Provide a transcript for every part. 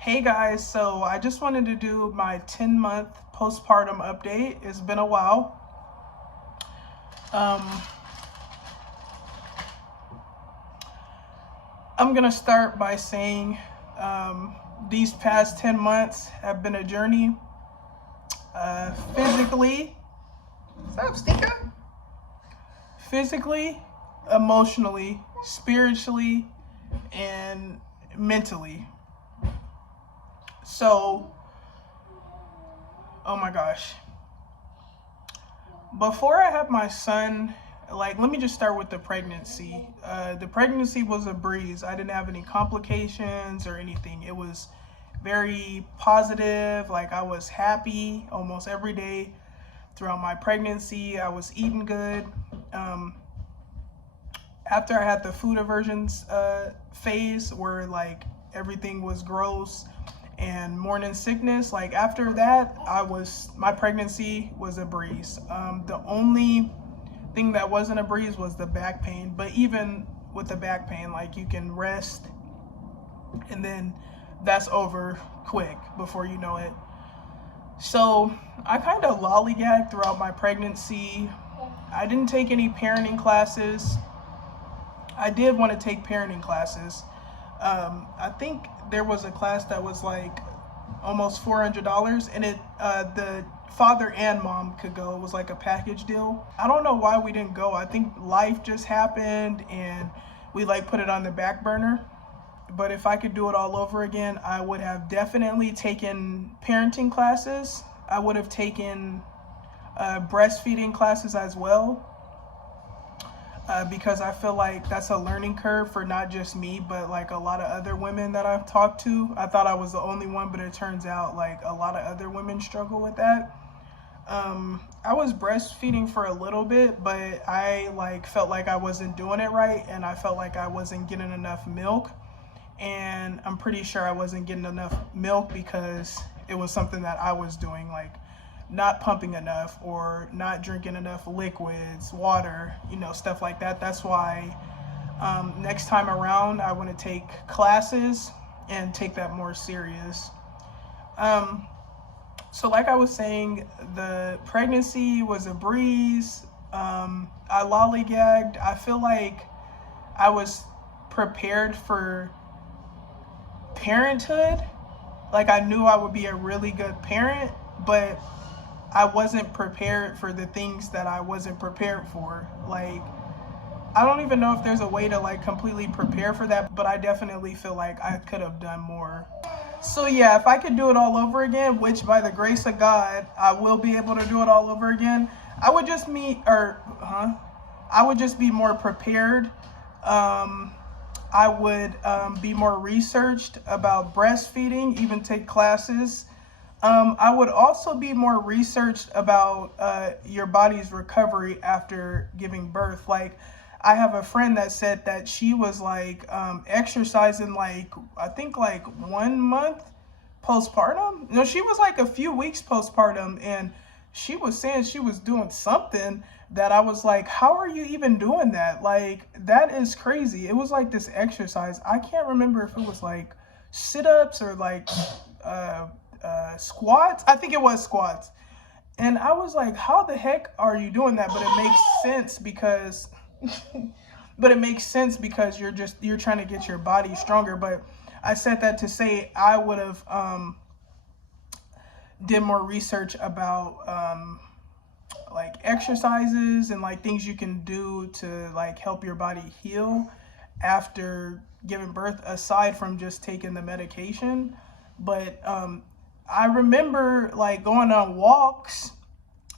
Hey guys, so I just wanted to do my 10-month postpartum update. It's been a while. Um, I'm gonna start by saying these past 10 months have been a journey. Physically, stop stinker. Physically, emotionally, spiritually, and mentally. So, oh my gosh. Before I had my son, let me just start with the pregnancy. The pregnancy was a breeze. I didn't have any complications or anything. It was very positive. Like, I was happy almost every day throughout my pregnancy. I was eating good. After I had the food aversions phase where like everything was gross and morning sickness, like after that my pregnancy was a breeze. The only thing that wasn't a breeze was the back pain, but even with the back pain, like, you can rest and then that's over quick before you know it. So I kind of lollygagged throughout my pregnancy. I didn't take any parenting classes. I did want to take parenting classes. I think there was a class that was like almost $400, and the father and mom could go. It was like a package deal. I don't know why we didn't go. I think life just happened and we like put it on the back burner. But if I could do it all over again, I would have definitely taken parenting classes. I would have taken breastfeeding classes as well. Because I feel like that's a learning curve for not just me, but like a lot of other women that I've talked to. I thought I was the only one, but it turns out like a lot of other women struggle with that. I was breastfeeding for a little bit, but I like felt like I wasn't doing it right, and I felt like I wasn't getting enough milk. And I'm pretty sure I wasn't getting enough milk because it was something that I was doing, like not pumping enough or not drinking enough liquids, water, stuff like that. That's why next time around I want to take classes and take that more serious. So like I was saying, the pregnancy was a breeze. I lollygagged. I feel like I was prepared for parenthood. Like, I knew I would be a really good parent, but I wasn't prepared for the things that I wasn't prepared for. Like, I don't even know if there's a way to like completely prepare for that, but I definitely feel like I could have done more. So yeah, if I could do it all over again, which by the grace of God, I will be able to do it all over again, I would just I would just be more prepared. I would be more researched about breastfeeding, even take classes. I would also be more researched about your body's recovery after giving birth. Like, I have a friend that said that she was like exercising like, I think like 1 month postpartum. No, she was like a few weeks postpartum, and she was saying she was doing something that I was like, how are you even doing that? Like, that is crazy. It was like this exercise. I can't remember if it was like sit-ups or like squats. I think it was squats. And I was like, how the heck are you doing that? But it makes sense because you're trying to get your body stronger. But I said that to say I would have did more research about like exercises and like things you can do to like help your body heal after giving birth, aside from just taking the medication. But I remember like going on walks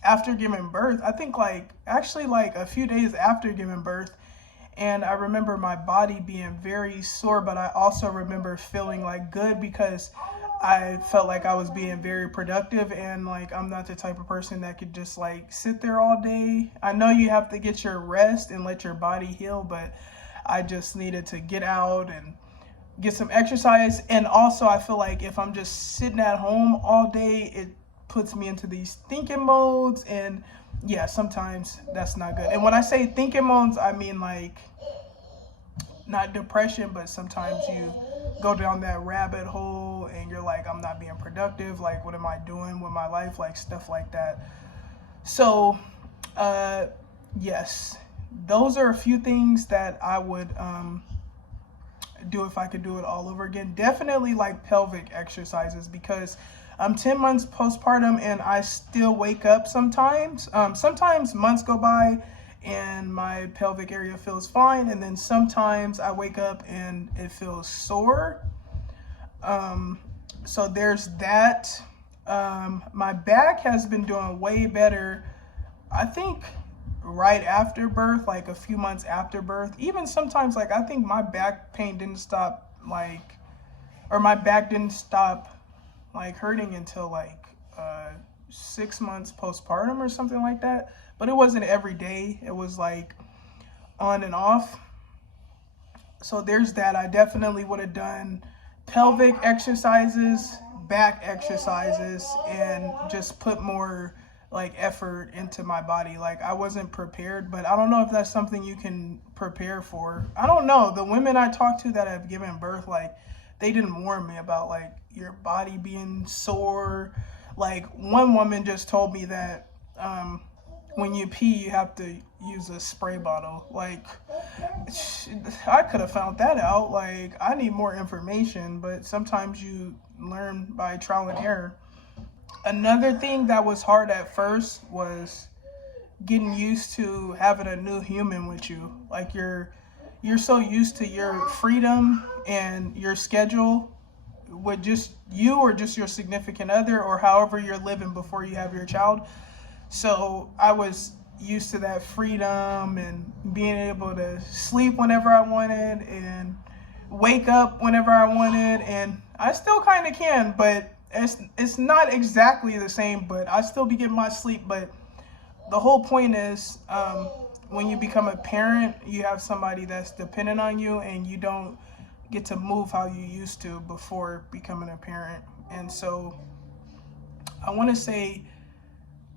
after giving birth. I think like actually like a few days after giving birth, and I remember my body being very sore, but I also remember feeling like good because I felt like I was being very productive, and like I'm not the type of person that could just like sit there all day. I know you have to get your rest and let your body heal, but I just needed to get out and get some exercise. And also I feel like if I'm just sitting at home all day, it puts me into these thinking modes, and yeah, sometimes that's not good. And when I say thinking modes, I mean like not depression, but sometimes you go down that rabbit hole and you're like, I'm not being productive, like what am I doing with my life, like stuff like that. So yes, those are a few things that I would do if I could do it all over again. Definitely like pelvic exercises, because I'm 10 months postpartum and I still wake up sometimes. Sometimes months go by and my pelvic area feels fine, and then sometimes I wake up and it feels sore. So there's that. My back has been doing way better, I think, right after birth, like a few months after birth. Even sometimes, like, I think my back pain didn't stop, like, or my back didn't stop, like, hurting until, like, 6 months postpartum or something like that. But it wasn't every day. It was, like, on and off. So there's that. I definitely would have done pelvic exercises, back exercises, and just put more like effort into my body. Like, I wasn't prepared, but I don't know if that's something you can prepare for. I don't know. The women I talked to that have given birth, like, they didn't warn me about like your body being sore. Like, one woman just told me that when you pee, you have to use a spray bottle. Like, I could have found that out. Like, I need more information, but sometimes you learn by trial and error. Another thing that was hard at first was getting used to having a new human with you. Like, you're so used to your freedom and your schedule with just you or just your significant other or however you're living before you have your child. So I was used to that freedom and being able to sleep whenever I wanted and wake up whenever I wanted, and I still kind of can, but it's not exactly the same. But I still be getting my sleep. But the whole point is, when you become a parent, you have somebody that's dependent on you, and you don't get to move how you used to before becoming a parent. And so I want to say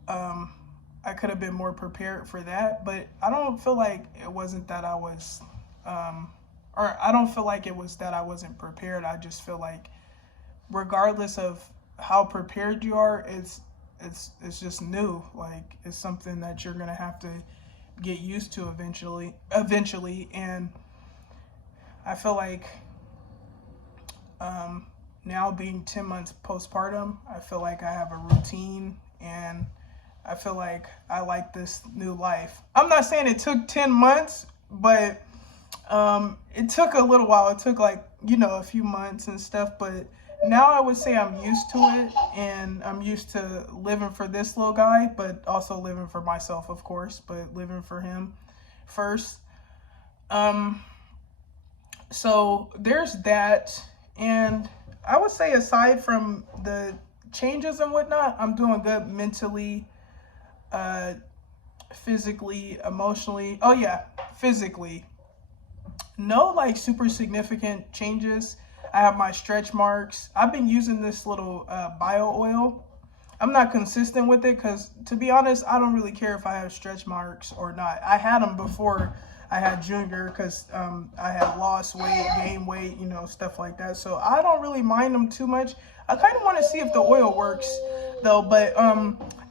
I could have been more prepared for that, but I don't feel like it wasn't that I was, or I don't feel like it was that I wasn't prepared. I just feel like regardless of how prepared you are, it's just new. Like, it's something that you're gonna have to get used to eventually. And I feel like now being 10 months postpartum, I feel like I have a routine, and I feel like I like this new life. I'm not saying it took 10 months, but it took a little while. It took like, a few months and stuff, but now I would say I'm used to it, and I'm used to living for this little guy, but also living for myself, of course, but living for him first. So there's that. And I would say, aside from the changes and whatnot, I'm doing good mentally, physically, emotionally. Oh yeah, physically. No like super significant changes. I have my stretch marks. I've been using this little bio oil. I'm not consistent with it because, to be honest, I don't really care if I have stretch marks or not. I had them before I had Junior because I had lost weight, gained weight, stuff like that. So I don't really mind them too much. I kind of want to see if the oil works though. But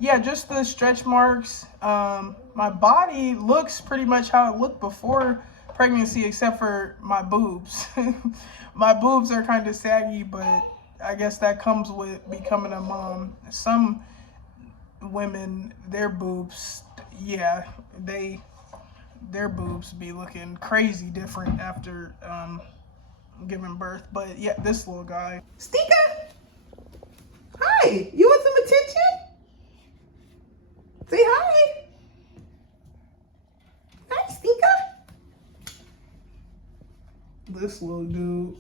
yeah, just the stretch marks. My body looks pretty much how it looked before pregnancy, except for my boobs. My boobs are kind of saggy, but I guess that comes with becoming a mom. Some women, their boobs, yeah, their boobs be looking crazy different after giving birth. But yeah, this little guy. Stika! Hi! You want some attention? Say hi! Hi, Stika! This little dude.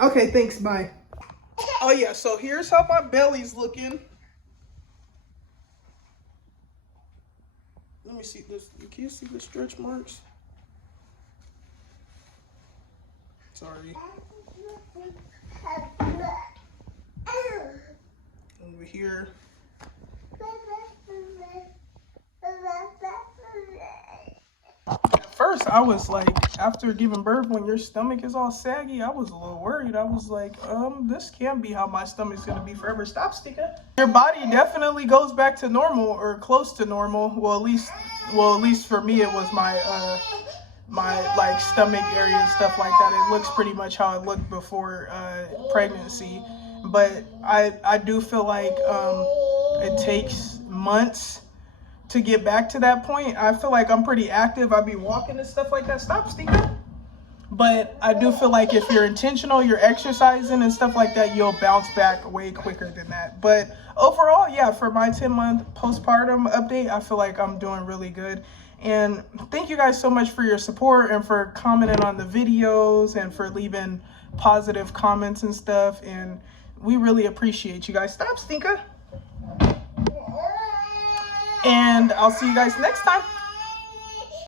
Okay, thanks, bye. Oh yeah, so here's how my belly's looking. Let me see this. Can you see the stretch marks? Sorry. Over here. first I was like, after giving birth, when your stomach is all saggy, I was a little worried. I was like, this can't be how my stomach's gonna be forever. Stop, Stika. Your body definitely goes back to normal or close to normal. Well, at least for me, it was my like stomach area and stuff like that. It looks pretty much how it looked before pregnancy, but I do feel like it takes months to get back to that point. I feel like I'm pretty active. I be walking and stuff like that. Stop, Stika. But I do feel like if you're intentional, you're exercising and stuff like that, you'll bounce back way quicker than that. But overall, yeah, for my 10-month postpartum update, I feel like I'm doing really good. And thank you guys so much for your support and for commenting on the videos and for leaving positive comments and stuff. And we really appreciate you guys. Stop, Stinka. And I'll see you guys next time.